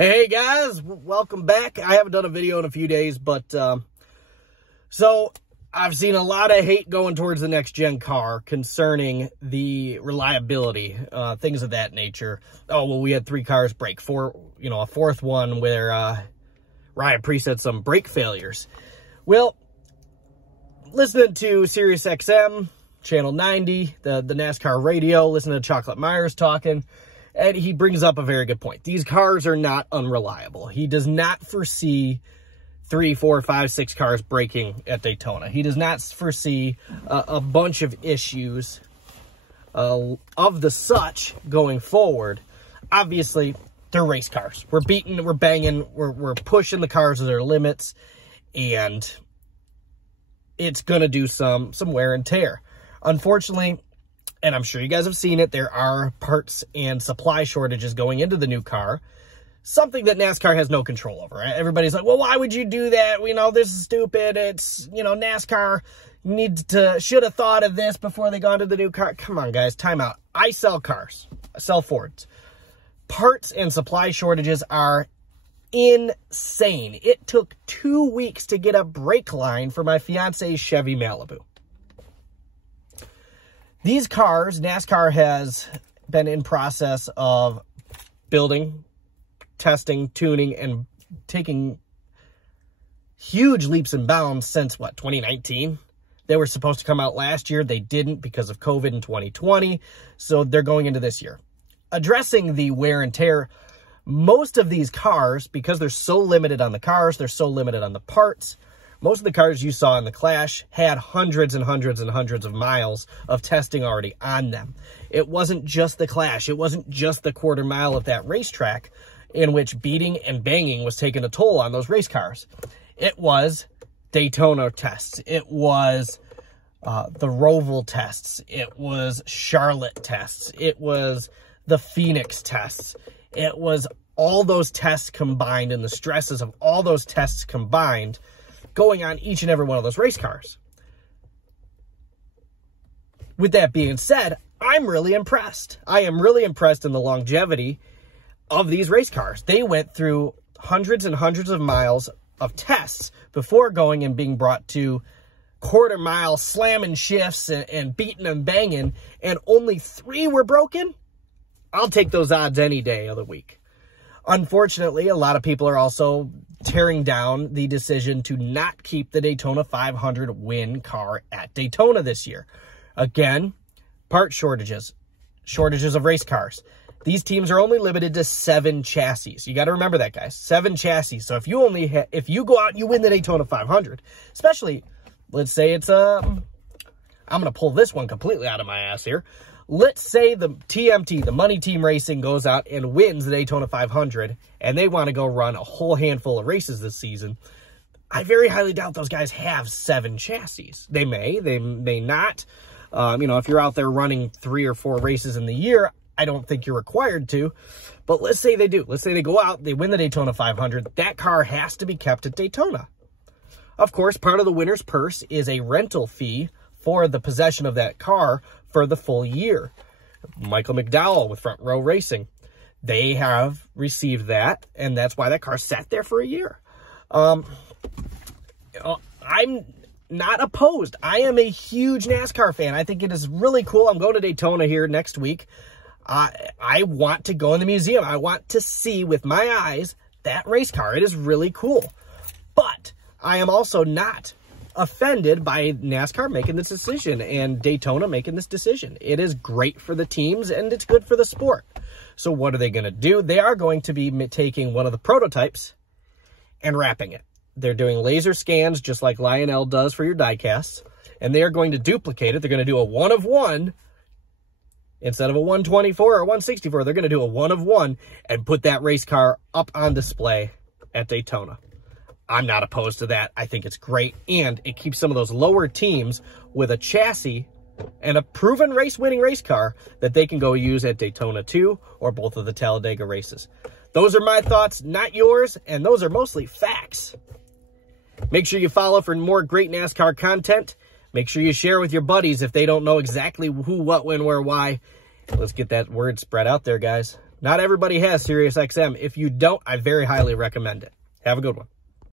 Hey guys, welcome back. I haven't done a video in a few days, but so I've seen a lot of hate going towards the next gen car concerning the reliability, things of that nature. Oh, well, we had 3 cars break, a fourth one where Preece had some brake failures. Well, listening to Sirius XM, Channel 90, the NASCAR radio, listening to Chocolate Myers talking, and he brings up a very good point. These cars are not unreliable. He does not foresee 3, 4, 5, 6 cars breaking at Daytona. He does not foresee a bunch of issues of the such going forward. Obviously, they're race cars. We're beating, we're banging, we're pushing the cars to their limits, and it's going to do some wear and tear. Unfortunately, and I'm sure you guys have seen it, there are parts and supply shortages going into the new car. Something that NASCAR has no control over. Everybody's like, well, why would you do that? We know this is stupid. It's, NASCAR should have thought of this before they got into the new car. Come on, guys, time out. I sell cars. I sell Fords. Parts and supply shortages are insane. It took 2 weeks to get a brake line for my fiance's Chevy Malibu. These cars, NASCAR has been in process of building, testing, tuning, and taking huge leaps and bounds since, 2019? They were supposed to come out last year. They didn't because of COVID in 2020, so they're going into this year. Addressing the wear and tear, most of these cars, because they're so limited on the cars, they're so limited on the parts, most of the cars you saw in the Clash had hundreds and hundreds and hundreds of miles of testing already on them. It wasn't just the Clash. It wasn't just the quarter mile of that racetrack in which beating and banging was taking a toll on those race cars. It was Daytona tests. It was the Roval tests. It was Charlotte tests. It was the Phoenix tests. It was all those tests combined and the stresses of all those tests combined going on each and every one of those race cars. With that being said, I'm really impressed. I am really impressed in the longevity of these race cars. They went through hundreds and hundreds of miles of tests before going and being brought to quarter mile slamming shifts and beating and banging, and only 3 were broken. I'll take those odds any day of the week. Unfortunately, a lot of people are also tearing down the decision to not keep the Daytona 500 win car at Daytona this year. Again, part shortages, shortages of race cars. These teams are only limited to 7 chassis. You got to remember that, guys. 7 chassis. So if you go out and you win the Daytona 500, especially, let's say it's I'm going to pull this one completely out of my ass here. Let's say the TMT, the Money Team Racing, goes out and wins the Daytona 500, and they want to go run a whole handful of races this season. I very highly doubt those guys have 7 chassis. They may not. If you're out there running 3 or 4 races in the year, I don't think you're required to. But let's say they do. Let's say they go out, they win the Daytona 500. That car has to be kept at Daytona. Of course, part of the winner's purse is a rental fee for the possession of that car for the full year. Michael McDowell with Front Row Racing, they have received that, and that's why that car sat there for a year. I'm not opposed. I am a huge NASCAR fan. I think it is really cool. I'm going to Daytona here next week. I want to go in the museum. I want to see with my eyes that race car. It is really cool. But I am also not offended by NASCAR making this decision and Daytona making this decision. It is great for the teams and it's good for the sport. So what are they going to do? They are going to be taking one of the prototypes and wrapping it. They're doing laser scans just like Lionel does for your diecasts, and they are going to duplicate it. They're going to do a 1 of 1 instead of a 124 or 164. They're going to do a 1 of 1 and put that race car up on display at Daytona. I'm not opposed to that. I think it's great, and it keeps some of those lower teams with a chassis and a proven race-winning race car that they can go use at Daytona 2 or both of the Talladega races. Those are my thoughts, not yours, and those are mostly facts. Make sure you follow for more great NASCAR content. Make sure you share with your buddies if they don't know exactly who, what, when, where, why. Let's get that word spread out there, guys. Not everybody has Sirius XM. If you don't, I very highly recommend it. Have a good one.